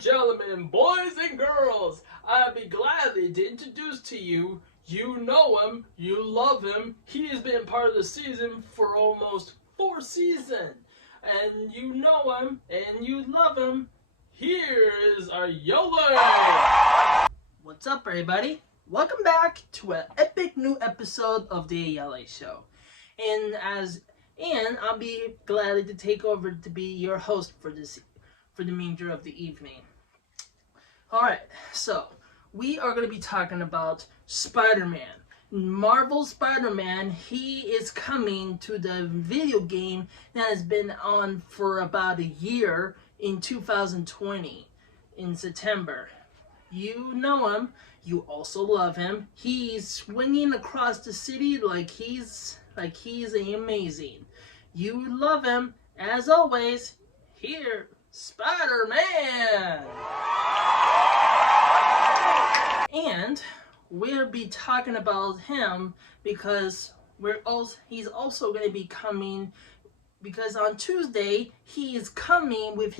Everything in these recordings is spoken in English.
gentlemen, boys and girls, I'll be gladly to introduce to you, you know him, you love him, he has been part of the season for almost 4 seasons, and you know him, and you love him, here is Ayanle! What's up, everybody? Welcome back to an epic new episode of the Ayanle Show. And I'll be glad to take over to be your host for the remainder of the evening. Alright, so we are going to be talking about Spider-Man. Marvel Spider-Man, he is coming to the video game that has been on for about a year in 2020, in September. You know him, you also love him. He's swinging across the city like he's amazing. You love him, as always. Here, Spider-Man! And we'll be talking about him because he's also going to be coming, because on Tuesday he is coming with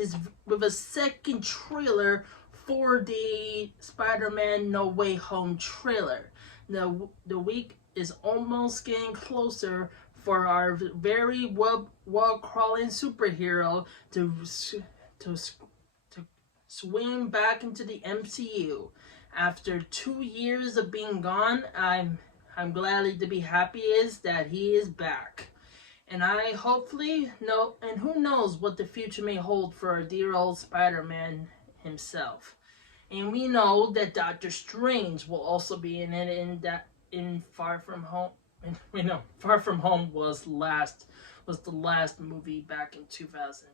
a second trailer for the Spider-Man No Way Home trailer. The week is almost getting closer for our very wall-crawling superhero to swing back into the MCU. After 2 years of being gone, I'm glad to be happy is that he is back. And I hopefully know, and who knows what the future may hold for our dear old Spider-Man himself. And we know that Doctor Strange will also be in it in Far From Home. And we know Far From Home was the last movie back in 2018.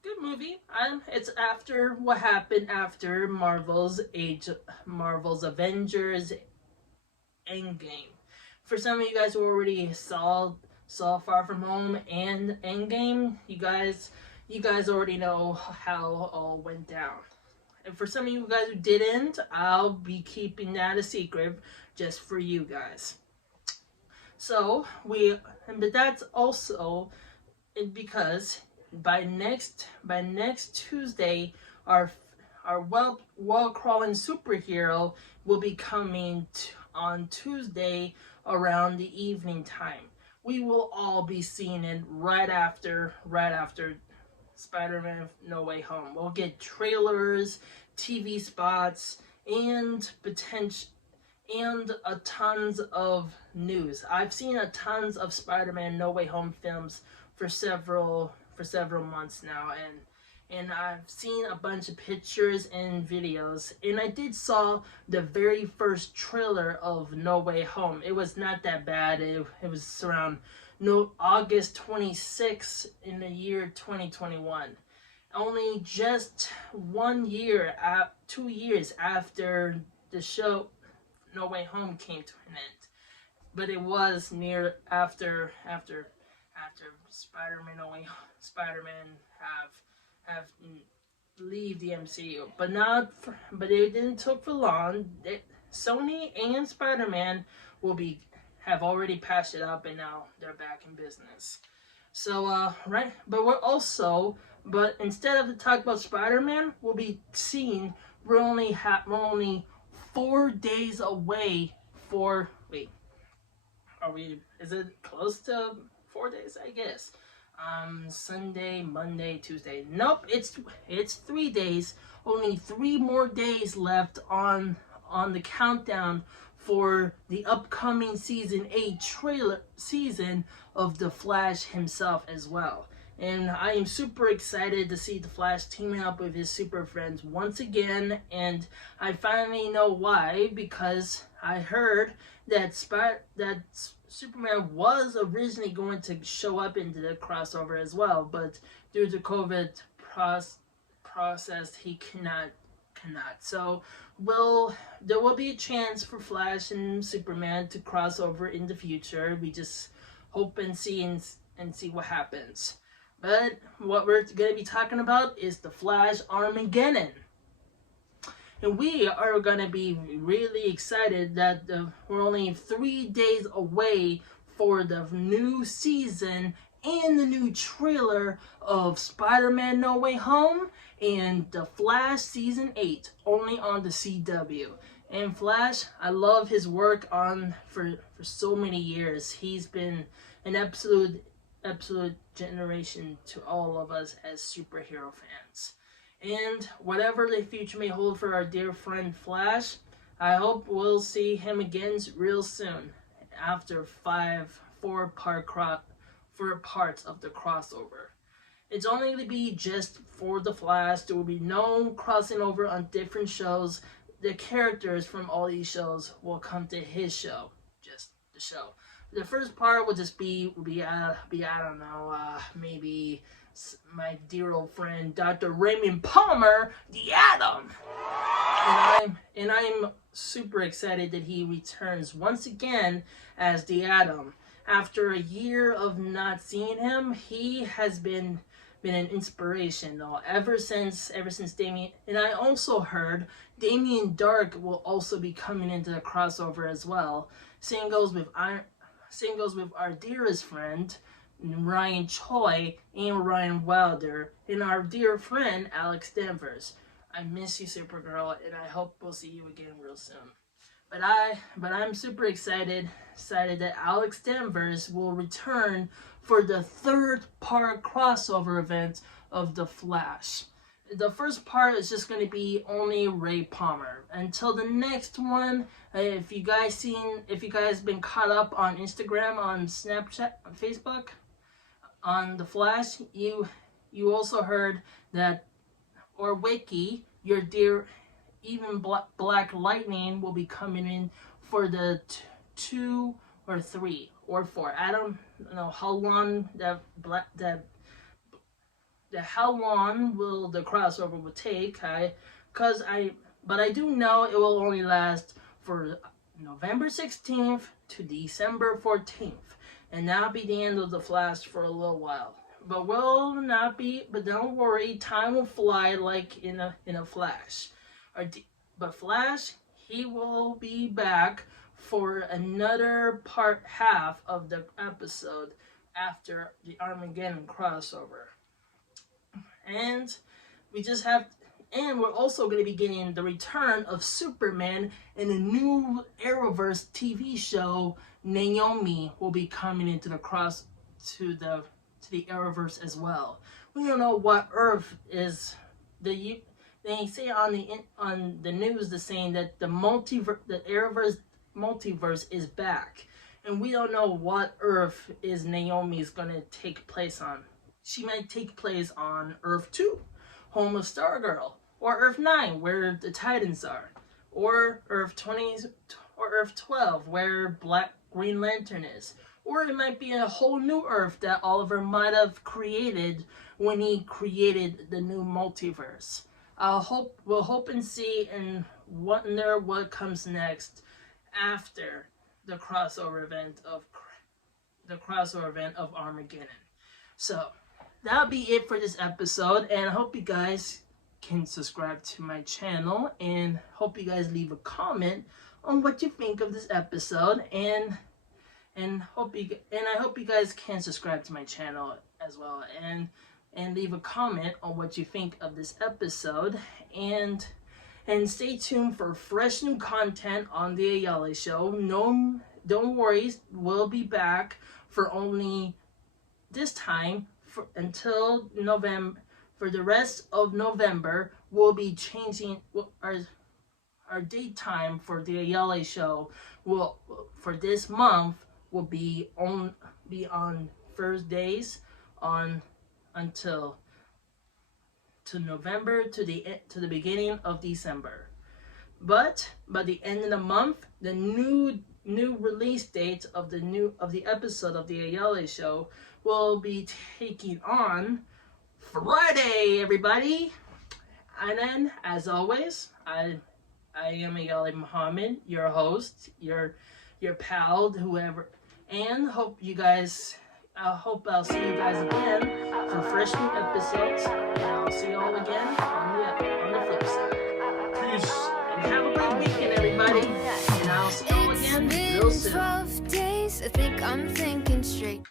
Good movie. It's after what happened after Marvel's Avengers Endgame. For some of you guys who already saw Far From Home and Endgame, you guys already know how all went down. And for some of you guys who didn't, I'll be keeping that a secret just for you guys. So but that's also because by next Tuesday, our wall-crawling superhero will be coming on Tuesday around the evening time. We will all be seeing it right after Spider-Man No Way Home. We'll get trailers, TV spots, and tons of news. I've seen tons of Spider-Man No Way Home films for several months now, and I've seen a bunch of pictures and videos, and I did saw the very first trailer of No Way Home. It was not that bad. It was around August 26th in the year 2021. Only just 2 years after the show No Way Home came to an end. But it was near after Spider-Man have leave the MCU, but it didn't took for long. Sony and Spider-Man have already patched it up, and now they're back in business. So but instead of talk about Spider-Man, we'll be seeing we're only 4 days away for is it close to 4 days? I guess. Sunday, Monday, Tuesday. Nope, it's 3 days. Only 3 more days left on the countdown for the upcoming season 8 trailer season of The Flash himself as well. And I am super excited to see The Flash teaming up with his super friends once again, and I finally know why, because I heard that Superman was originally going to show up into the crossover as well, but due to COVID process, he cannot. So there will be a chance for Flash and Superman to cross over in the future. We just hope and see what happens. But what we're going to be talking about is The Flash Armageddon. And we are going to be really excited that we're only 3 days away for the new season and the new trailer of Spider-Man No Way Home and The Flash Season 8, only on the CW. And Flash, I love his work on for so many years. He's been an absolute generation to all of us as superhero fans. And whatever the future may hold for our dear friend Flash, I hope we'll see him again real soon after four parts of the crossover. It's only going to be just for the Flash. There will be no crossing over on different shows. The characters from all these shows will come to his show, just the show. The first part will just be I don't know, maybe my dear old friend Dr. Raymond Palmer, the Atom. And I'm super excited that he returns once again as the Atom. After a year of not seeing him, he has been an inspiration though ever since Damien. And I also heard Damien Dark will also be coming into the crossover as well. Same goes with our dearest friend Ryan Choi and Ryan Wilder and our dear friend Alex Danvers. I miss you, Supergirl, and I hope we'll see you again real soon. But I'm super excited that Alex Danvers will return for the third part crossover event of The Flash. The first part is just going to be only Ray Palmer. Until the next one, if you guys been caught up on Instagram, on Snapchat, on Facebook, on The Flash, you also heard that, or Wiki, your dear even Black Lightning will be coming in for the 2 or 3 or 4. I don't know how long how long will the crossover will take. But I do know it will only last for November 16th to December 14th, and that'll be the end of the Flash for a little while. But don't worry, time will fly like in a flash. But Flash, he will be back for another half of the episode after the Armageddon crossover. And we're also going to be getting the return of Superman in a new Arrowverse TV show. Naomi will be coming into the the Arrowverse as well. We don't know what Earth is. They say on the news, they're saying that the Arrowverse multiverse is back, and we don't know what Earth is Naomi's gonna take place on. She might take place on Earth 2, home of Stargirl, or Earth 9, where the Titans are, or Earth 20, or Earth 12, where Green Lantern is. Or it might be a whole new Earth that Oliver might have created when he created the new multiverse. We'll hope and see and wonder what comes next after the crossover event of Armageddon. So that'll be it for this episode, and I hope you guys can subscribe to my channel, and hope you guys leave a comment on what you think of this episode, and I hope you guys can subscribe to my channel as well, and leave a comment on what you think of this episode, and stay tuned for fresh new content on the Ayanle Show. No, don't worry, we'll be back for only this time until November. For the rest of November, we'll be changing our date time for the Ayanle Show. For this month will be on Thursdays until November to the beginning of December. But by the end of the month, the new release date of the episode of the Ayanle Show will be taking on Friday, everybody. And then, as always, I am Ayanle Muhammad, your host, your pal, whoever, and I hope I'll see you guys again for fresh new episodes, and I'll see you all again on the flip side. Peace, and have a great weekend, everybody, and I'll see you all again real soon. 12 days, I think I'm thinking straight.